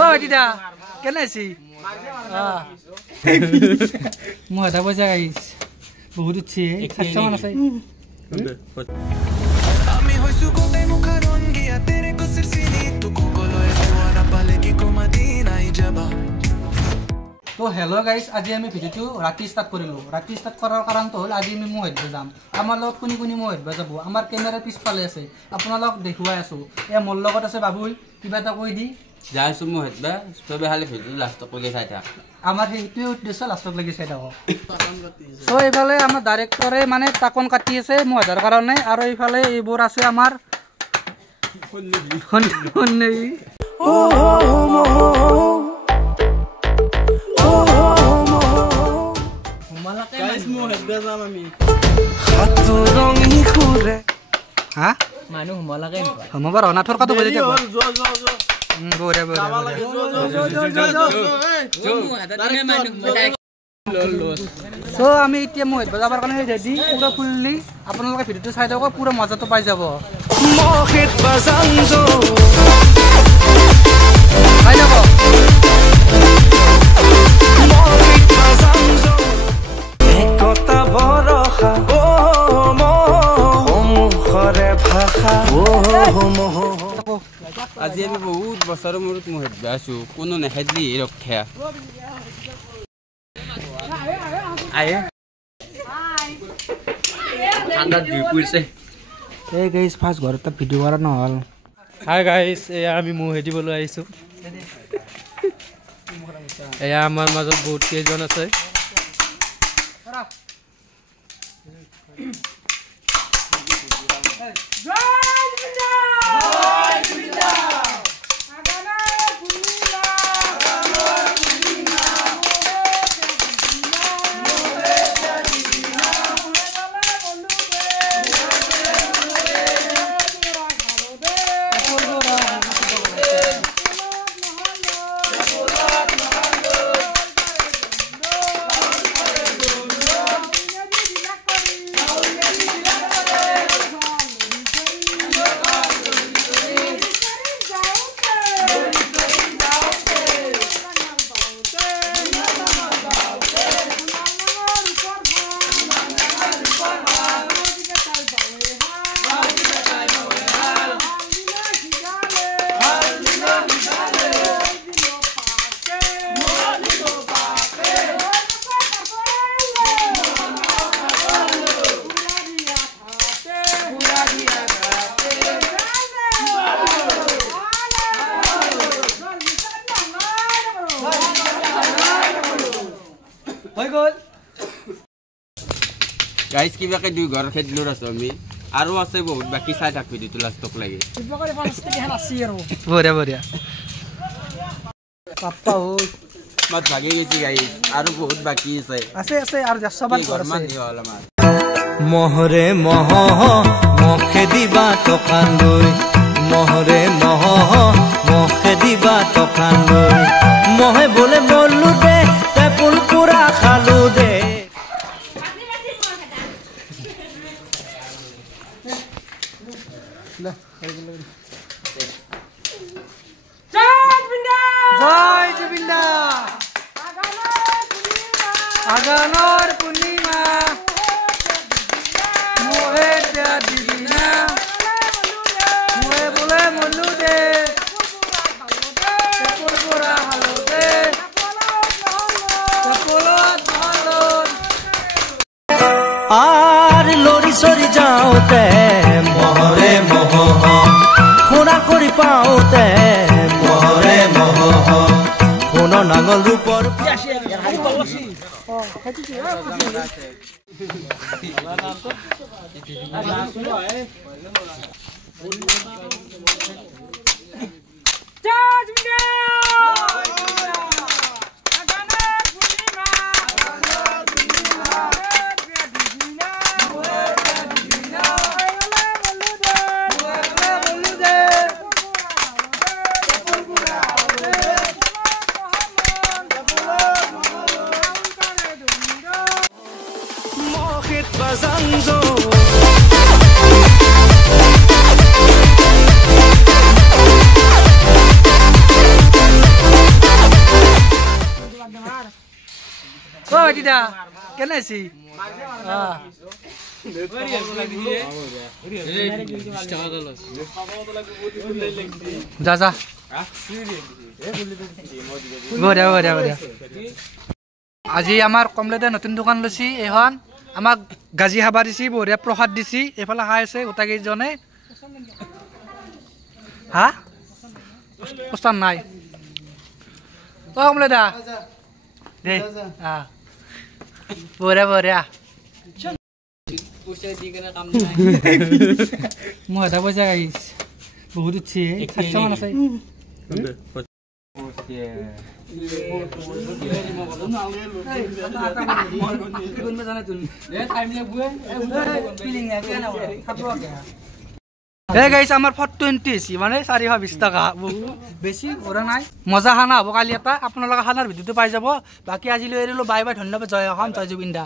ও দিদা কেনে আছি মই এটা পইচা গাইছ বহুত উঠছি 700 মান আছে আমি হইছু গোতে মুখারঙ্গিয়া তেরে কুসির সিনি তু কোকলয়ে দেওয়ানা পালে কি কো মদিনায় যাবা তো হেল্লো গাইস আজি আমি ভিডিওটো রাতি স্টার্ট করিলো রাতি স্টার্ট করার কারণ তো হল আজি আমি মোহিতবে যাম আমার লগ কোনি কোনি মোহিতবে যাব আমার ক্যামেরা পিছফালে আছে আপোনালোক দেখুৱাই আছো এ মোৰ লগত আছে বাবুল কিবা এটা কৈ দি যাইছো মোহিতবে সবে হালে ভিডিও লাস্ট কইলে চাই থাক আমার হেইটো উদ্দেশ্য লাস্টত লাগি চাই থাক সো এইফালে আমাৰ ডাইৰেক্টৰে মানে টাকন কাটি আছে মোহিতৰ কাৰণে আৰু এইফালে এইবোৰ আছে আমাৰ হন্নি ও Guys, mohet bezam ami. Khatu rongi khore. Ha? Manu humala kain. Hamabar ona thor katu bajete ko. Jo. Bore. Jo. Direct manu badai. So আমি এতিয়া মোহিত বাজাবৰ কাৰণে ৰেডি পুৰা ফুললি আপোনালোকে ভিডিওটো চাই থাকক পুৰা মজাটো পাই যাব মোহিত বাজাংজো পাই যাব মোহিত বাজাংজো একতা ভৰসা ও মুখৰে ভাষা ও মোহ আজি আমি বহুত বছৰৰ মূৰত মোহিতবে আছো কোনো নেহেদলি ৰক্ষা আয়ে ঠান্ডা দিপুইছে এ গাইস ফাৰ্স্ট ঘৰতে ভিডিও কৰা নহল Hi guys, আমি মোহে দিবলৈ আহিছো এয়া আমাৰ মাজত বহুত কেইজন আছে গাইস কিবাকে দুই ঘৰ খেদলৰ আছো আমি আৰু আছে বহুত বাকি চাই থাক ভিডিওটো লাষ্টক লাগে কিবাকে ফালস্তি হেন আছে আৰু বঢ়িয়া পাপা ও মাত ভাগি গেছি গাইস আৰু বহুত বাকি আছে আৰু 100 মান ঘৰ আছে হল আমাৰ মহৰে মহ মখে দিবা টকান লৈ মহৰে মহ মখে দিবা টকান লৈ মহে বলে মল্লু দে তেপুল পুৰা খালু দে জয় জুবিন্দা আগানৰ পূৰ্ণিমা মোহে দিদিনা মোহে বোলে মল্লু দে তেপুল পুৰা খালু দে তেপুলত নহল আর লরি সরি যাওতে মহরে মহ খুনা করি পাওতে মহরে মহ কোন নাঙল রূপর Bazanzo ও দিদা কেনে আছি যা যা বঢ়িয়া বঢ়িয়া বঢ়িয়া আজি আমাৰ কমলেতে নতুন দোকান লৈছি এখন আমাক গাজি খাবা দিছি বঢ়িয়া প্ৰসাদ দিছি এইফালে খাই আছে গোটেইকেইজনে হা প্ৰস্তাৱ নাই ও কমলেদা দে বঢ়িয়া বঢ়িয়া মই এটা পইচা গাইছ বহুত উঠছি 700 মান আছে আমাৰ 420 মানে 420 টকা বেছি ওৰা নাই মজা খানা হব কালি এটা আপোনালোকে খানাৰ ভিডিওটো পাই যাব বাকি আজিলৈ এৰিলো বাই বাই ধন্যবাদ জয় অসম জয় জুবিন দা